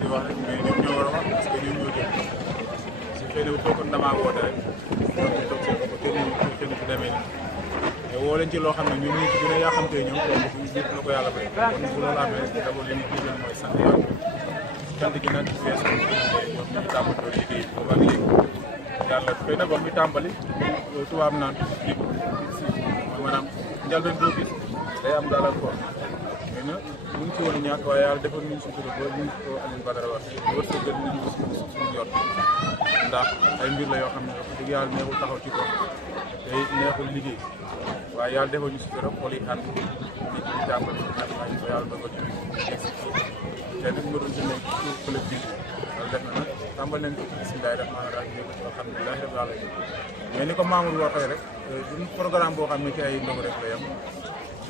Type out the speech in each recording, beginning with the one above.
di wax rek mais ñoom ñoo war a wax parce que ñoom ñoo jëm su fekkee ne bu fekkoon damaa woote rek ñoom ñu toog seen bopp te ñu kenn ku demee nii mais woo leen ci loo xam ne ñun ñii ci gën a yàqamtee ñoom kooku bu ñu la ko yàlla fay kon bu loolu amee d'abord li ñu jiital mooy sant yàlla sant gi nag weesu ñoom ñu ngi tàmbatoo liggéey boobu ak léegi yàlla xëy na ba muy tàmbali tubaab naan jiw mooy maanaam njëlbeen boo gis day am gàllankoor xëy na mu ngi ci woon ñàkk waaye yàlla defal ñu sutura ba ñu ko Alioune Badara wax wërsëgal ñu suñu jot ndax ay mbir la yoo xam ne wax dëgg yàlla neexul taxaw ci ko te neexul liggéey waaye yàlla defal ñu sutura xool yi ànd nit ñi jàmbale ak waa ñu ko yàlla bëgg a te nag ma doon jëlee pour collectif loolu def na nag tàmbal nañ ko ci bisimilah rahmaani rahiim ñu ko alhamdulilah rabbil alamin mais ni ko Mamour waxee rek duñ programme boo xam ne ci ay ndog rek la yem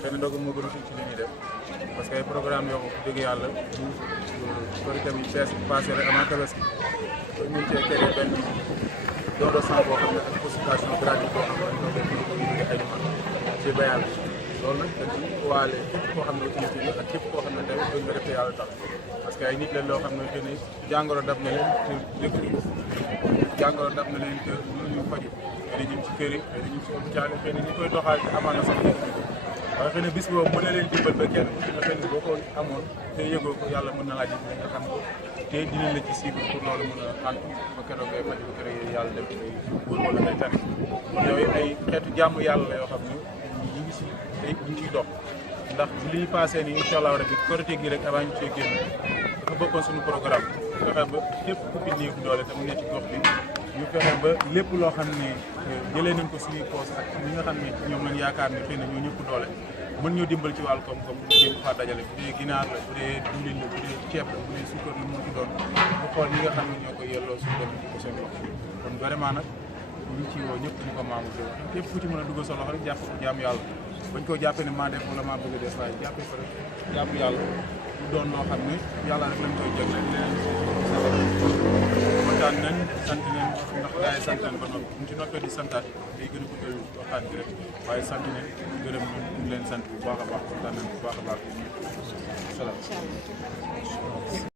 xëy na ndog moo gën a ci li ñuy def parce que ay programme yoo xam dëgg yàlla bu korité bi bees passé rek avant tabaski ñu ngi cee créé benn don de sang boo xam ne ak consultation gratuite boo xam ne dañ ko def ay ci bayal loolu nag dañ ci waale képp koo xam ne utilité la ak képp koo xam ne tey bëgg nga def yàlla tax parce que ay nit la loo xam ne que ni jàngoro dab na leen te dégguñu ko jàngoro dab na leen te mënuñu faju xëy na jëm ci kër yi xëy na jëm ci hôpital yi xëy na ñu koy doxal te amaana sax dégguñu ko waaye xëy na bis boobu mën na leen dimbal ba kenn nga xëy na boo ko amoon te yëgoo ko yàlla mën na laa gis nga xam ko te dinañ la ci suivre pour loolu mën a ànd ba keroog ngay faj ba keroog yàlla def ngay wóor wala ngay tari kon yooyu ay xeetu jàmm yàlla la yoo xam ne ñu ngi si ñu ngi ciy dox ndax lii passé nii incha allah rabi korité gi rek avant ñu cee génn dafa bokkoon suñu programme fexe ba képp ku fi néew doole te mu ne ci gox bi ñu fexe ba lépp loo xam ne jëlee nañ ko suñuy poos ak ñi nga xam ne ñoom lañ yaakaar ne xëy na ñoo ñëpp doole mën ñoo dimbal ci wàllu koom-koom ñu jéem faa dajale bu dee ginaar la bu dee diwlin la bu dee ceeb la bu dee suukar la moo ci doon bu xool ñi nga xam ne ñoo koy yelloo suñu dem ci ko seen loxo kon vraiment nag ñu ci woo ñëpp ñu ko maamu ci wax képp ku ci mën a dugal sa loxo rek jàpp ko jaam yàlla bañ koo jàppee ne maa def wala maa bëgg a def waaye jàppee ko rek jaamu yàlla du doon loo xam ne yàlla rek lañ koy jël rek leneen kontaan nañ sant nañ ndax gars yi sant nañ ba noppi ñu ci noppee di santaat day gën a guddal waxtaan bi rek waaye sant nañ gërëm ñu leen sant bu baax a baax kontaan nañ bu baax a baax salaam